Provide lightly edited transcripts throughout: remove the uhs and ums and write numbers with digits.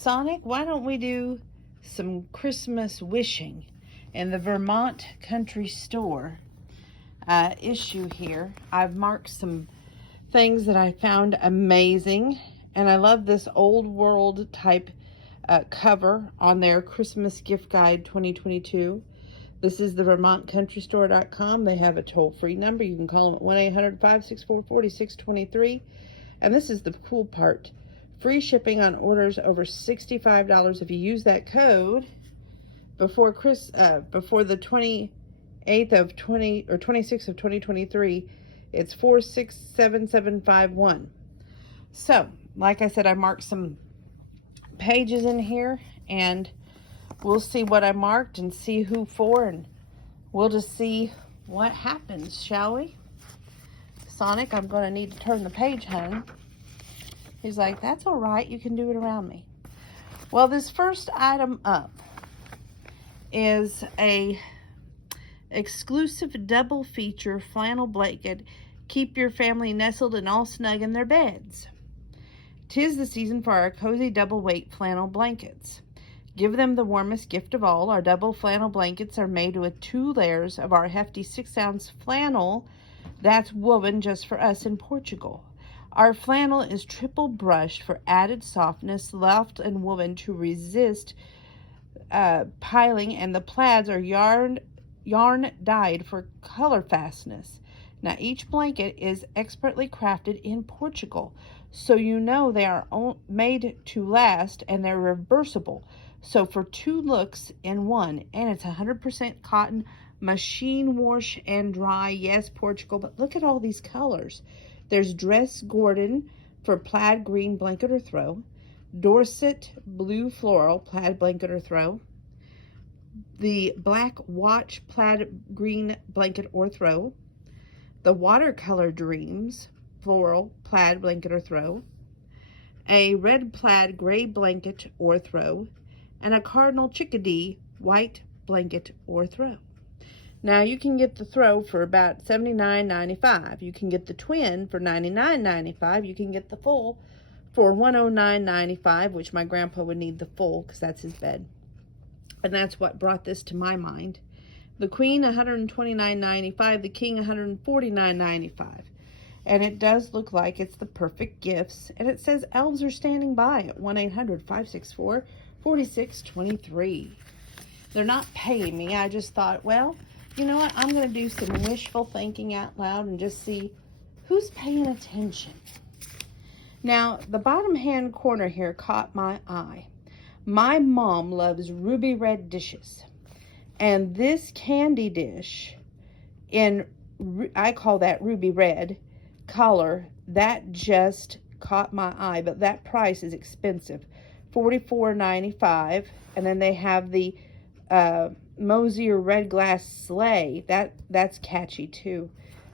Sonic, why don't we do some Christmas wishing in the Vermont Country Store issue here. I've marked some things that I found amazing, and I love this old world type cover on their Christmas Gift Guide 2022. This is the VermontCountryStore.com. They have a toll-free number. You can call them at 1-800-564-4623. And this is the cool part. Free shipping on orders over $65. If you use that code before the 28th of 26th of 2023, it's 467751. So, like I said, I marked some pages in here, and we'll see what I marked and see who for, and we'll just see what happens, shall we? Sonic, I'm going to need to turn the page, hon. He's like, that's all right. You can do it around me. Well, this first item up is a exclusive double feature flannel blanket. Keep your family nestled and all snug in their beds. 'Tis the season for our cozy double weight flannel blankets. Give them the warmest gift of all. Our double flannel blankets are made with 2 layers of our hefty 6-ounce flannel that's woven just for us in Portugal. Our flannel is triple brushed for added softness, loft and woven to resist piling, and the plaids are yarn dyed for color fastness. Now, each blanket is expertly crafted in Portugal, so you know they are made to last, and they're reversible. So for 2 looks in one, and it's 100% cotton, machine wash and dry. Yes, Portugal, but look at all these colors. There's Dress Gordon for plaid green blanket or throw, Dorset blue floral plaid blanket or throw, the Black Watch plaid green blanket or throw, the Watercolor Dreams floral plaid blanket or throw, a red plaid gray blanket or throw, and a Cardinal Chickadee white blanket or throw. Now, you can get the throw for about $79.95. You can get the twin for $99.95. You can get the full for $109.95, which my grandpa would need the full because that's his bed. And that's what brought this to my mind. The queen, $129.95. The king, $149.95. And it does look like it's the perfect gifts. And it says elves are standing by at 1-800-564-4623. They're not paying me. I just thought, well, you know what? I'm going to do some wishful thinking out loud and just see who's paying attention. Now, the bottom hand corner here caught my eye. My mom loves ruby red dishes. And this candy dish in, I call that ruby red color, that just caught my eye. But that price is expensive. $44.95. And then they have the Mosier red glass sleigh. That's catchy too,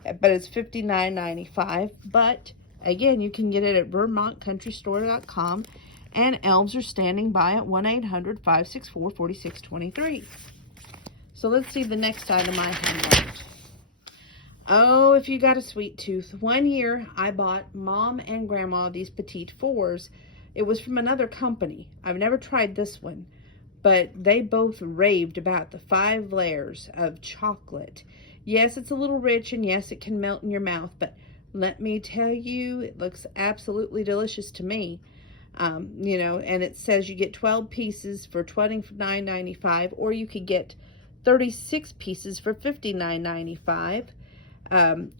but it's $59.95. But again, you can get it at VermontCountryStore.com, and elves are standing by at 1-800-564-4623. So let's see the next item I have. Oh, if you got a sweet tooth. One year I bought Mom and Grandma these Petite Fours. It was from another company. I've never tried this one, but they both raved about the 5 layers of chocolate. Yes, it's a little rich, and yes, it can melt in your mouth, but let me tell you, it looks absolutely delicious to me. You know, and it says you get 12 pieces for $29.95, or you could get 36 pieces for $59.95.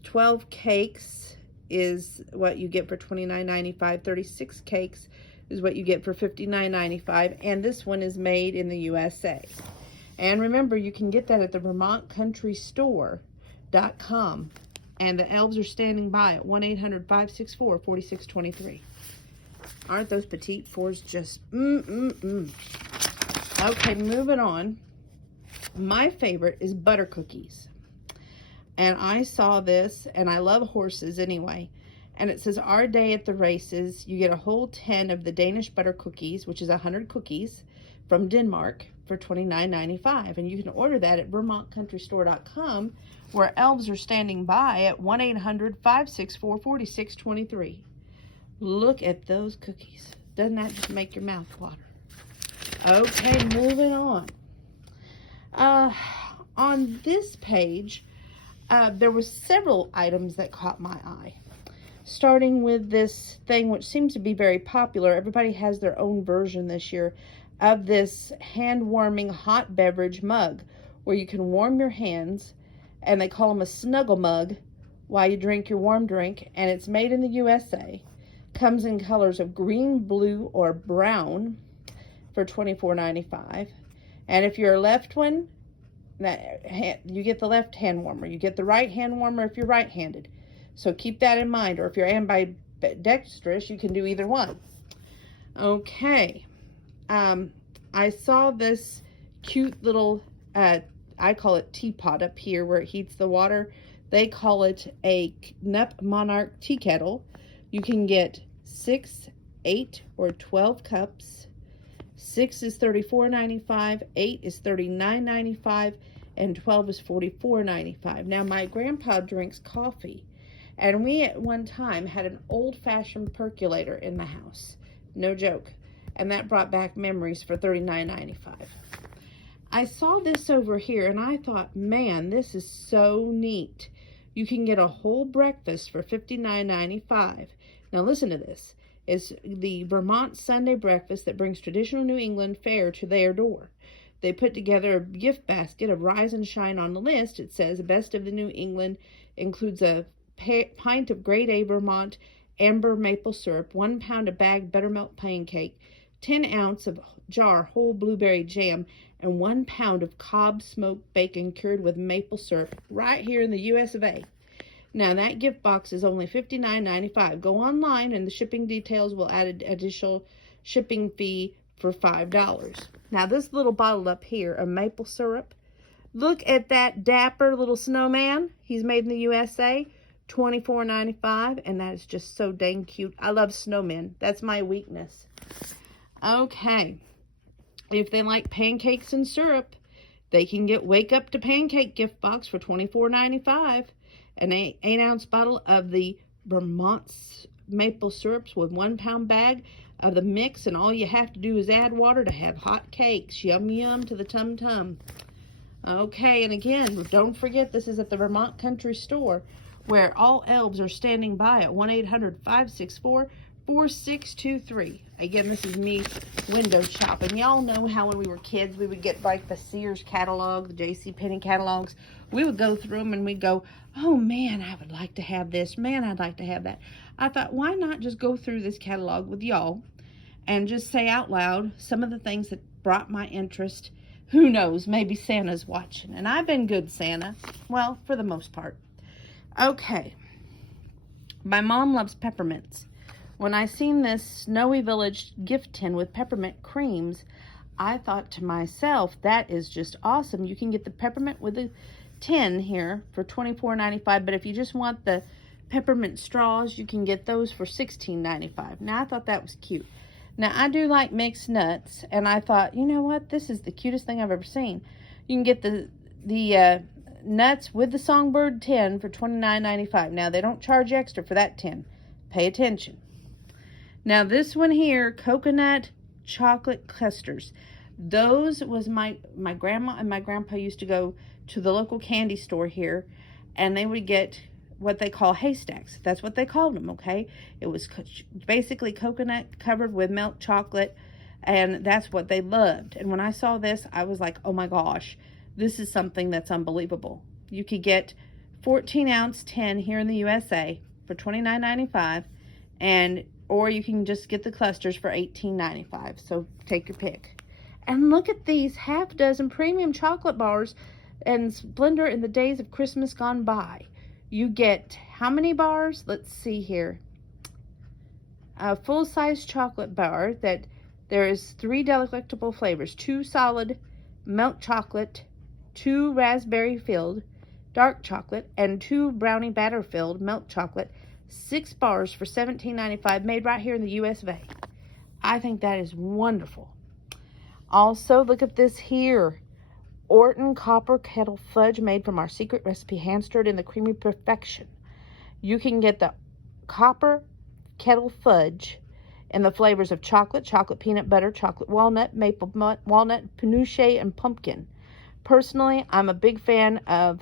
12 cakes is what you get for $29.95. 36 cakes is what you get for $59.95, and this one is made in the USA. And remember, you can get that at the VermontCountryStore.com, and the elves are standing by at 1-800-564-4623. Aren't those Petite Fours just Okay, moving on. My favorite is butter cookies, and I saw this, and I love horses anyway. And it says, our day at the races, you get a whole 10 of the Danish butter cookies, which is 100 cookies from Denmark for $29.95. And you can order that at VermontCountryStore.com, where elves are standing by at 1-800-564-4623. Look at those cookies. Doesn't that just make your mouth water? Okay, moving on. On this page, there were several items that caught my eye. Starting with this thing which seems to be very popular. Everybody has their own version this year of this hand-warming hot beverage mug where you can warm your hands, and they call them a snuggle mug while you drink your warm drink, and it's made in the USA. Comes in colors of green, blue, or brown for $24.95. And if you're a left one, you get the left hand warmer. You get the right hand warmer if you're right-handed. So keep that in mind. Or if you're ambidextrous, you can do either one. Okay. I saw this cute little, I call it teapot up here where it heats the water. They call it a Knup Monarch tea kettle. You can get 6, 8, or 12 cups. 6 is $34.95, 8 is $39.95, and 12 is $44.95. Now, my grandpa drinks coffee, and we at one time had an old-fashioned percolator in the house. No joke. And that brought back memories for $39.95. I saw this over here, and I thought, man, this is so neat. You can get a whole breakfast for $59.95. Now, listen to this. It's the Vermont Sunday breakfast that brings traditional New England fare to their door. They put together a gift basket of Rise and Shine. On the list. It says, Best of the New England includes a pint of grade A Vermont amber maple syrup, 1 pound of bagged buttermilk pancake, 10 ounce of jar whole blueberry jam, and 1 pound of Cobb smoked bacon cured with maple syrup right here in the US of A. Now, that gift box is only $59.95. Go online, and the shipping details will add an additional shipping fee for $5. Now, this little bottle up here of maple syrup, look at that dapper little snowman. He's made in the USA, $24.95, and that is just so dang cute. I love snowmen. That's my weakness. Okay. If they like pancakes and syrup, they can get Wake Up to Pancake gift box for $24.95. An 8-ounce bottle of the Vermont maple syrups with 1 pound bag of the mix, and all you have to do is add water to have hot cakes. Yum yum to the tum tum. Okay, and again, don't forget this is at the Vermont Country Store, where all elves are standing by at 1-800-564-4623. Again, this is me window shopping. Y'all know how when we were kids, we would get like the Sears catalog, the JCPenney catalogs. We would go through them and we'd go, oh man, I would like to have this. Man, I'd like to have that. I thought, why not just go through this catalog with y'all and just say out loud some of the things that brought my interest. Who knows, maybe Santa's watching. And I've been good, Santa. Well, for the most part. Okay. My mom loves peppermints. When I seen this Snowy Village gift tin with peppermint creams, I thought to myself, that is just awesome. You can get the peppermint with a tin here for $24.95, but if you just want the peppermint straws, you can get those for $16.95. Now, I thought that was cute. Now, I do like mixed nuts, and I thought, you know what? This is the cutest thing I've ever seen. You can get the nuts with the Songbird tin for $29.95. Now, they don't charge extra for that tin. Pay attention. Now, this one here, coconut chocolate clusters. Those was my grandma and my grandpa used to go to the local candy store here, and they would get what they call haystacks. That's what they called them, okay? It was basically coconut covered with milk chocolate, and that's what they loved. And when I saw this, I was like, oh my gosh, this is something that's unbelievable. You could get 14-ounce tin here in the USA for $29.95, or you can just get the clusters for $18.95. So take your pick. And look at these half-dozen premium chocolate bars and Splendor in the days of Christmas gone by. You get how many bars? Let's see here. A full-size chocolate bar that there is 3 delectable flavors. 2 solid milk chocolate, 2 raspberry filled dark chocolate, and 2 brownie batter filled milk chocolate. 6 bars for $17.95, made right here in the US of A. I think that is wonderful. Also, look at this here. Orton Copper Kettle Fudge, made from our secret recipe, hand-stirred in the creamy perfection. You can get the Copper Kettle Fudge in the flavors of chocolate, chocolate peanut butter, chocolate walnut, maple walnut, panache, and pumpkin. Personally, I'm a big fan of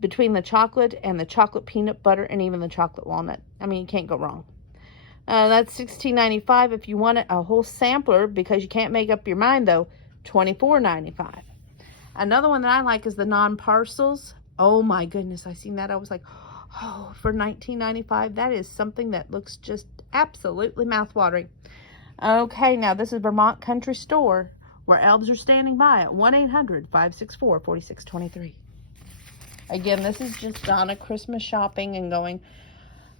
between the chocolate and the chocolate peanut butter and even the chocolate walnut. I mean, you can't go wrong. That's $16.95. If you want a whole sampler, because you can't make up your mind though, $24.95. Another one that I like is the non-parcels. Oh my goodness, I seen that. I was like, oh, for $19.95, that is something that looks just absolutely mouthwatering. Okay, now this is Vermont Country Store, where elves are standing by at 1-800-564-4623. Again, this is just Donna Christmas shopping and going,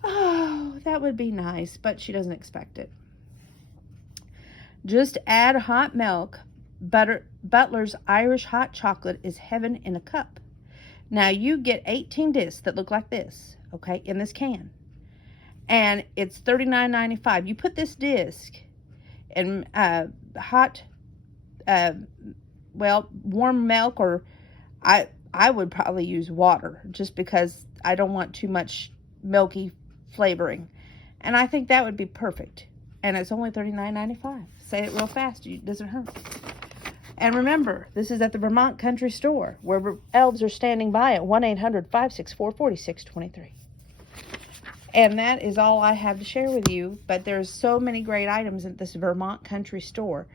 oh, that would be nice, but she doesn't expect it. Just add hot milk. Butler's Irish hot chocolate is heaven in a cup. Now you get 18 discs that look like this, okay, in this can. And it's $39.95. You put this disc in warm milk, or I would probably use water just because I don't want too much milky flavoring. And I think that would be perfect. And it's only $39.95. Say it real fast. It doesn't hurt. And remember, this is at the Vermont Country Store, where elves are standing by at 1-800-564-4623. And that is all I have to share with you. But there's so many great items at this Vermont Country Store.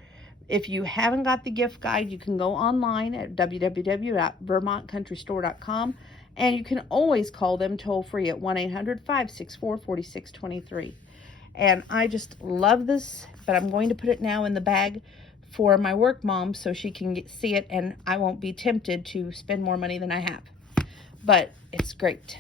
If you haven't got the gift guide, you can go online at www.vermontcountrystore.com. And you can always call them toll-free at 1-800-564-4623. And I just love this, but I'm going to put it now in the bag for my work mom so she can see it, and I won't be tempted to spend more money than I have. But it's great.